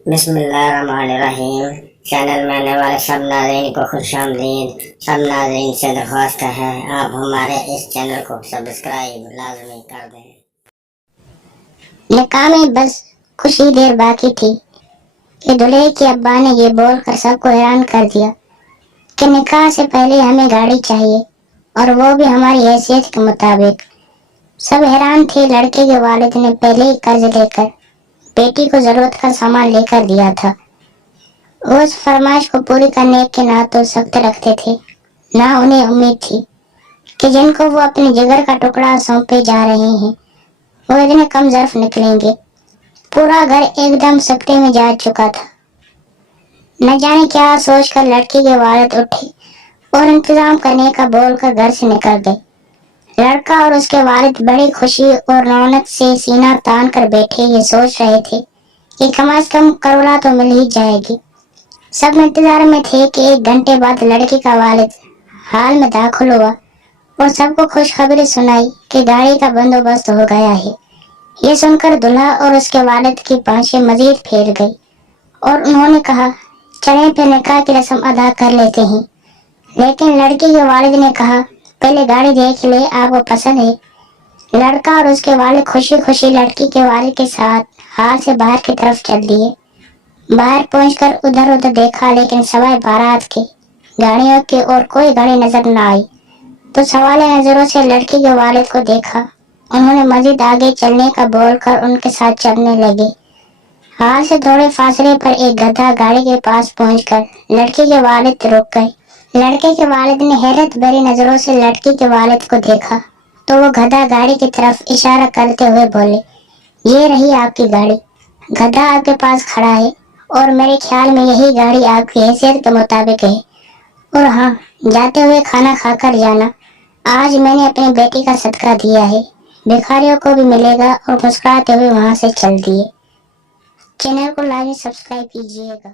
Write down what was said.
بسم اللہ الرحمن الرحیم۔ چینل میں آنے والے سب ناظرین کو خوش آمدید۔ سب ناظرین سے درخواست ہے آپ ہمارے اس چینل کو سبسکرائب لازمی کر دیں۔ نکاح میں بس کچھ ہی دیر باقی تھی کہ دلہے کے ابا نے یہ بول کر سب کو حیران کر دیا کہ نکاح سے پہلے ہمیں گاڑی چاہیے، اور وہ بھی ہماری حیثیت کے مطابق۔ سب حیران تھے۔ لڑکے کے والد نے پہلے ہی قرض لے کر بیٹی کو ضرورت کا سامان لے کر دیا تھا۔ وہ اس فرمائش کو پوری کرنے کے نہ تو سخت رکھتے تھے، نہ انہیں امید تھی کہ جن کو وہ اپنے جگر کا ٹکڑا سونپے جا رہے ہیں وہ اتنے کم ظرف نکلیں گے۔ پورا گھر ایک دم سکتے میں جا چکا تھا۔ نہ جانے کیا سوچ کر لڑکی کے والد اٹھے اور انتظام کرنے کا بول کر گھر سے نکل گئے۔ لڑکا اور اس کے والد بڑی خوشی اور رونق سے سینہ تان کر بیٹھے یہ سوچ رہے تھے کہ کم از کم کروڑا تو مل ہی جائے گی۔ سب انتظار میں تھے کہ 1 گھنٹے بعد لڑکی کا والد ہال میں داخل ہوا اور سب کو خوشخبری سنائی کہ گاڑی کا بندوبست ہو گیا ہے۔ یہ سن کر دلہا اور اس کے والد کی پانچیں مزید پھیر گئی اور انہوں نے کہا، چلیں پھر نکاح کی رسم ادا کر لیتے ہیں۔ لیکن لڑکی کے والد نے کہا، پہلے گاڑی دیکھ لے، آپ کو پسند ہے؟ لڑکا اور اس کے والد خوشی خوشی لڑکی کے والد کے ساتھ ہال سے باہر کی طرف چل دیے۔ باہر پہنچ کر ادھر ادھر دیکھا، لیکن سوائے بارات کے گاڑیوں کے اور کوئی گاڑی نظر نہ آئی، تو سوالے نظروں سے لڑکی کے والد کو دیکھا۔ انہوں نے مزید آگے چلنے کا بول کر ان کے ساتھ چلنے لگے۔ ہال سے تھوڑے فاصلے پر ایک گدھا گاڑی کے پاس پہنچ کر لڑکی کے والد رک گئے۔ لڑکے کے والد نے حیرت بھری نظروں سے لڑکی کے والد کو دیکھا تو وہ گدھا گاڑی کی طرف اشارہ کرتے ہوئے بولے، یہ رہی آپ کی گاڑی، گدھا آپ کے پاس کھڑا ہے، اور میرے خیال میں یہی گاڑی آپ کی حیثیت کے مطابق ہے۔ اور ہاں، جاتے ہوئے کھانا کھا کر جانا، آج میں نے اپنی بیٹی کا صدقہ دیا ہے، بھکاریوں کو بھی ملے گا۔ اور مسکراتے ہوئے وہاں سے چل دیے۔ چینل کو لازمی سبسکرائب کیجیے گا۔